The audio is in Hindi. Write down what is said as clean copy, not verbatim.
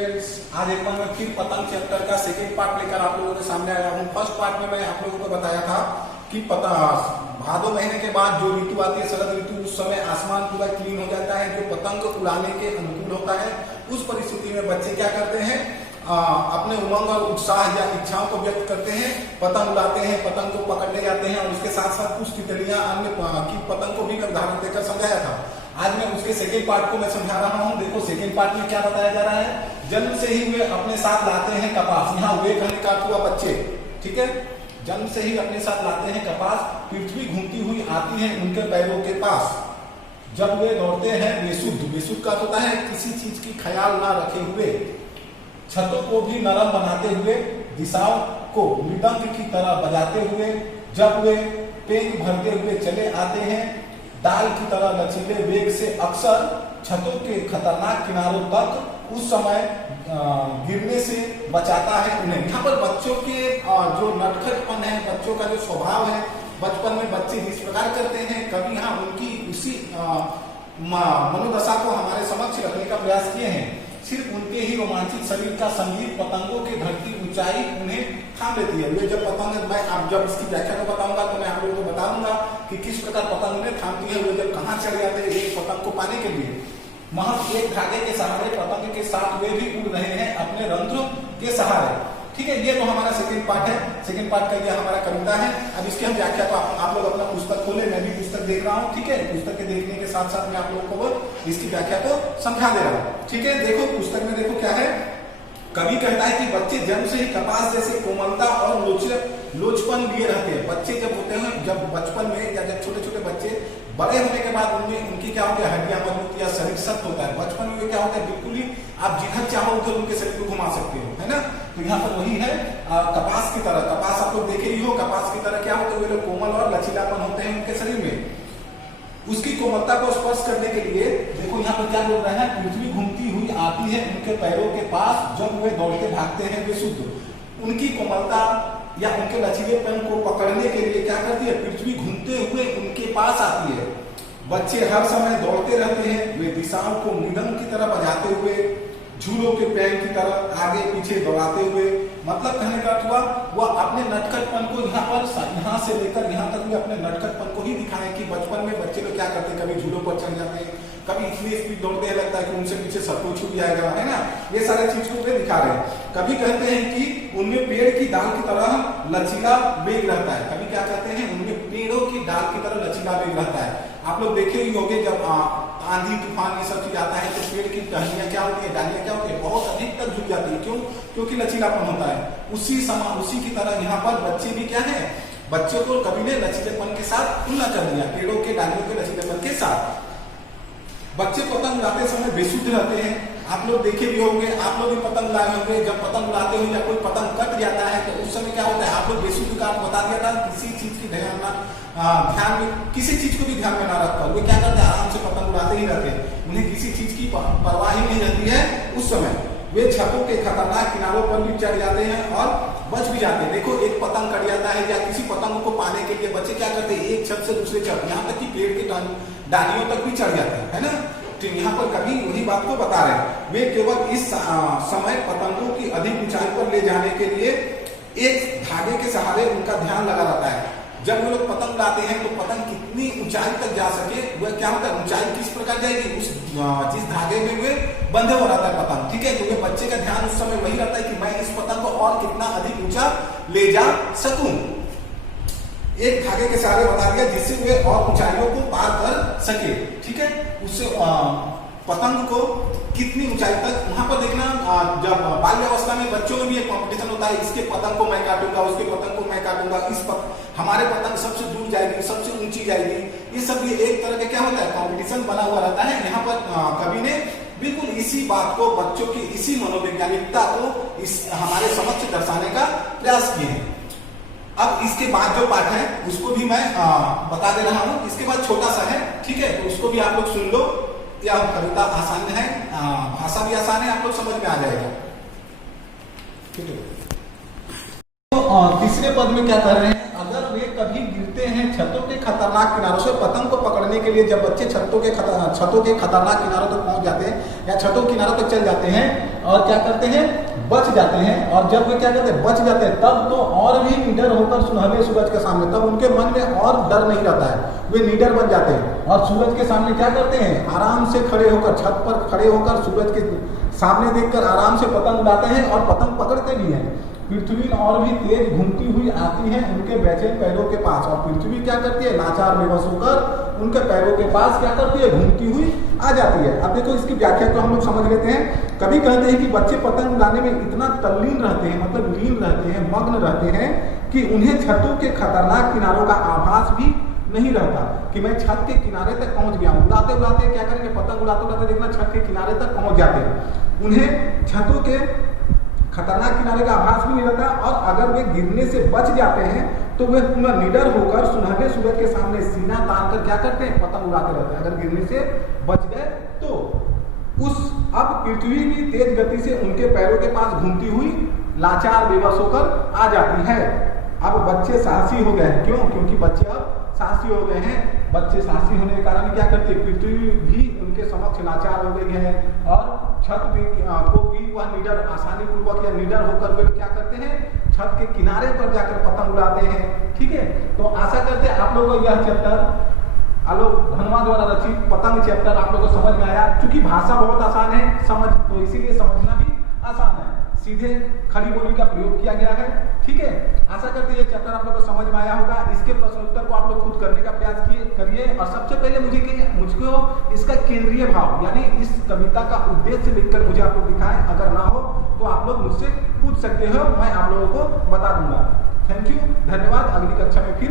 स्टूडेंट्स, आज एक बार मैं फिर पतंग चैप्टर का सेकेंड पार्ट लेकर आप लोगों के सामने आया हूँ। फर्स्ट पार्ट में मैं आप लोगों को बताया था कि भादो महीने के बाद जो ऋतु आती है शरद ऋतु, उस समय आसमान पूरा क्लीन हो जाता है, जो पतंग उड़ाने के अनुकूल होता है। उस परिस्थिति में बच्चे क्या करते हैं, अपने उमंग और उत्साह या इच्छाओं को व्यक्त करते हैं, पतंग उड़ाते हैं, पतंग को पकड़ने जाते हैं और उसके साथ साथ कुछ तितलियां अन्य की पतंग को भी मैं उदाहरण देकर समझाया था। आज मैं उसके सेकेंड पार्ट को मैं समझा रहा हूँ। देखो सेकेंड पार्ट में क्या बताया जा रहा है, जन्म से ही वे अपने साथ लाते हैं कपास। यहाँ वे कहने का हुआ बच्चे, ठीक है, जन्म से ही अपने साथ लाते हैं कपास, पृथ्वी घूमती हुई आती है उनके पैरों के पास। जब वे दौड़ते हैं बेसुध, बेसुध का होता है किसी चीज की ख्याल ना रखे हुए, छतों को भी नरम बनाते हुए, दिशाओं को मृदंग की तरह बजाते हुए, जब वे पेट भरते हुए चले आते हैं दाल की तरह लचीले वेग से, अक्सर छतों के खतरनाक किनारों तक उस समय गिरने से बचाता है उन्हें। यहाँ पर बच्चों के जो नटखटपन है, बच्चों का जो स्वभाव है, बचपन में बच्चे जिस प्रकार करते हैं, कभी यहाँ उनकी उसी मनोदशा को हमारे समक्ष रखने का प्रयास किए हैं। सिर्फ उनके ही रोमांचित शरीर का संगीत पतंगों की धरती ऊंचाई उन्हें थाम लेती है। वे जब पतंग, मैं आप जब इसकी व्याख्या को बताऊंगा तो मैं आप लोगों को बता दूंगा कि किस प्रकार पतंग उन्हें थामती है। वे जब कहाँ चले जाते हैं एक पतंग को पाने के लिए, महज एक धागे के सहारे पतंग के साथ वे भी उड़ रहे हैं अपने रंध्रों के सहारे। ठीक है, ये तो हमारा सेकेंड पार्ट है। सेकेंड पार्ट का ये हमारा कविता है। अब इसकी हम व्याख्या तो आप लोग अपना पुस्तक खोले, मैं भी पुस्तक देख रहा हूँ। ठीक है, पुस्तक के देखने के साथ साथ मैं आप लोगों को इसकी व्याख्या को समझा दे रहा हूँ। ठीक है, देखो पुस्तक में देखो क्या है। कवि कहता है कि बच्चे जन्म से ही कपास जैसे कोमलता और लोचपन लिए रहते हैं। बच्चे जब होते हैं, जब बचपन में या जब छोटे छोटे बच्चे बड़े होने के बाद उनमें उनकी क्या होती है, हड्डियां मजबूत या शरीर सख्त होता है। बचपन में क्या होता है, बिल्कुल ही आप जिधर चाहो उधर उनके शरीर को घुमा सकते हो, है ना। तो यहाँ पर वही है, कपास की तरह, कपास आप लोग देखे ही हो, कपास की तरह क्या होते हैं, कोमल और लचीलापन होते हैं उनके शरीर में। उसकी कोमलता को स्पर्श करने के लिए देखो यहाँ पर क्या बोल रहे हैं, पृथ्वी घूमती हुई आती है उनके पैरों के पास, जब वे दौड़ते भागते हैं वे शुद्ध। उनकी कोमलता या उनके लचीलेपन को पकड़ने के लिए क्या करती है, पृथ्वी घूमते हुए उनके पास आती है। बच्चे हर समय दौड़ते रहते हैं, वे दिशाओं को मृदंग की तरह बजाते हुए, झूलों के पैर की तरह आगे पीछे दौड़ाते हुए। मतलब कहने का हुआ वह अपने नटखटपन को यहाँ से लेकर यहाँ तक भी अपने नटखटपन को ही दिखाएं कि बचपन में बच्चे लोग क्या करते हैं, कभी झूलों पर चढ़ जाते हैं, कभी इतनी स्पीड दौड़ते हैं लगता है कि उनसे पीछे शत्रु छूट जाएगा, है ना। ये सारे चीज को वे दिखा रहे हैं। कभी कहते हैं कि उनमें पेड़ की डाल की तरह लचीला वेग रहता है। कभी क्या कहते हैं, उनमें पेड़ों की डाल की तरह लचीला वेग रहता है। आप लोग देखे ही होंगे जब आंधी तूफान ये सब चीज आता है तो पेड़ की टहनियां क्या होती है, डालियां क्या होती है, बहुत अधिक तक झुक जाती है। क्यों? क्योंकि लचीलापन होता है। उसी की तरह यहाँ पर बच्चे भी क्या है, बच्चों को कवि ने लचीलेपन के साथ तुलना कर दिया, पेड़ों के डालियों के लचीलेपन के साथ। बच्चे पतंग उड़ाते समय बेसुध रहते हैं। आप लोग देखे भी होंगे, आप लोग भी पतंग उड़ाए होंगे। जब पतंग उड़ाते हो या कोई पतंग कट जाता है तो उस समय क्या होता है, आप लोग बेसुध का बता दिया था, किसी चीज की ध्यान में, किसी चीज को भी ध्यान में ना रखकर वे क्या करते हैं, आराम से पतंग उड़ाते ही रहते हैं। उन्हें किसी चीज की परवाह ही नहीं रहती है। उस समय वे छतों के खतरनाक किनारों पर भी चढ़ जाते हैं और बच भी जाते हैं। देखो एक पतंग कट जाता है या किसी पतंग को पाने के लिए बच्चे क्या करते हैं, एक छत से दूसरे छत, यहाँ तक कि पेड़ के डालियों तक भी चढ़ जाते हैं, है ना। तो यहाँ पर कभी वही बात को बता रहे हैं। वे केवल इस समय पतंगों की अधिक ऊंचाई पर ले जाने के लिए एक धागे के सहारे उनका ध्यान लगा रहता है। जब वो लोग पतंग उड़ाते हैं तो पतंग कितनी ऊंचाई तक जा सके, वह क्या होता है, ऊंचाई किस प्रकार जाएगी, उस जिस धागे में वे बंधे हो रहता है पतंग। ठीक है, तो वे बच्चे का ध्यान उस समय वही रहता है कि मैं इस पतंग को और कितना अधिक ऊंचा ले जा सकूं। एक धागे के सहारे बता दिया जिससे वे और ऊंचाइयों को पार कर सके। ठीक है, उससे पतंग को कितनी ऊंचाई तक, वहां पर देखना जब बाल्यावस्था में बच्चों में भी एक कंपटीशन होता है, इसके पतंग को मैं काटूंगा, उसके पतंग को मैं काटूंगा, हमारे पतंग सबसे दूर जाएगी, सबसे ऊंची जाएगी। ये सब ये एक तरह का क्या होता है, कंपटीशन बना हुआ रहता है। यहाँ पर कवि ने बिल्कुल इसी बात को, बच्चों की इसी मनोवैज्ञानिकता को हमारे समक्ष दर्शाने का प्रयास किए हैं। अब इसके बाद जो पाठ है उसको भी मैं बता दे रहा हूँ। इसके बाद छोटा सा है, ठीक है, तो उसको भी आप लोग सुन लो। या कविता आसान है, भाषा भी आसान है, आप लोग समझ में आ जाएगा। ठीक है, तो तीसरे पद में क्या कर रहे हैं, अगर जब वे कभी गिरते हैं छतों के खतरनाक किनारों से, पतंग को पकड़ने के लिए जब बच्चे छतों के खतरनाक किनारों तक पहुंच जाते हैं या छतों किनारों तक चल जाते हैं और क्या करते हैं, बच जाते हैं। और जब वे क्या करते हैं, बच जाते हैं, तब तो और भी निडर होकर सुनहरे सूरज के सामने, तब उनके मन में और डर नहीं रहता है, वे निडर बन जाते हैं और सूरज के सामने क्या करते हैं, आराम से खड़े होकर, छत पर खड़े होकर सूरज के सामने देखकर आराम से पतंग उड़ाते हैं और पतंग पकड़ते भी हैं। पृथ्वी और भी तेज घूमती हुई आती है उनके बेचैन पैरों के पास, और पृथ्वी क्या करती है, लाचार बेबस होकर उनके पैरों के पास क्या करती है, घूमती हुई आ जाती है। अब देखो इसकी व्याख्या को हम लोग समझ लेते हैं। कभी कहते हैं कि बच्चे पतंग उड़ाने में इतना तल्लीन रहते हैं, मतलब लीन रहते हैं, मग्न रहते हैं कि उन्हें छतों के खतरनाक किनारों का आभास भी नहीं रहता कि मैं छत के किनारे तक पहुंच गया हूँ। उड़ाते उड़ाते क्या करेंगे, पतंग उड़ाते उड़ाते देखना छत के किनारे तक पहुंच जाते हैं, उन्हें छतों के खतरनाक किनारे का आभास भी नहीं रहता। और अगर वे गिरने से बच जाते हैं तो वे पूरा निडर होकर सुनहरे सूरज के सामने सीना तान कर क्या करते हैं, पतंग उड़ाते रहते हैं। अगर गिरने से बच गए तो अब पृथ्वी भी तेज गति से उनके पैरों के पास घूमती हुई लाचार बेबस होकर आ जाती है। अब बच्चे साहसी हो गए हैं, क्यों, क्योंकि बच्चे अब साहसी हो गए हैं। बच्चे साहसी होने के कारण क्या करते हैं, पृथ्वी भी उनके समक्ष लाचार हो गई है और छत भी को भी वह निडर, आसानी पूर्वक या निडर होकर वे क्या करते हैं, छत के किनारे पर जाकर पतंग उड़ाते हैं। ठीक है, तो आशा करते हैं आप लोगों को यह चैप्टर आलोक धनवा द्वारा रचित पतंग चैप्टर आप लोगों को समझ में आया। क्योंकि भाषा बहुत आसान है समझ, तो इसीलिए समझना भी आसान है, सीधे खड़ी बोली का प्रयोग किया गया है। ठीक है, आशा करते हैं ये चैप्टर आप लोग को समझ में आया होगा। इसके प्रश्न उत्तर को आप लोग खुद करने का प्रयास करिए। और सबसे पहले मुझको इसका केंद्रीय भाव यानी इस कविता का उद्देश्य लिखकर मुझे आप लोग दिखाएं। अगर ना हो तो आप लोग मुझसे पूछ सकते हो, मैं आप लोगों को बता दूंगा। थैंक यू, धन्यवाद। अगली कक्षा में फिर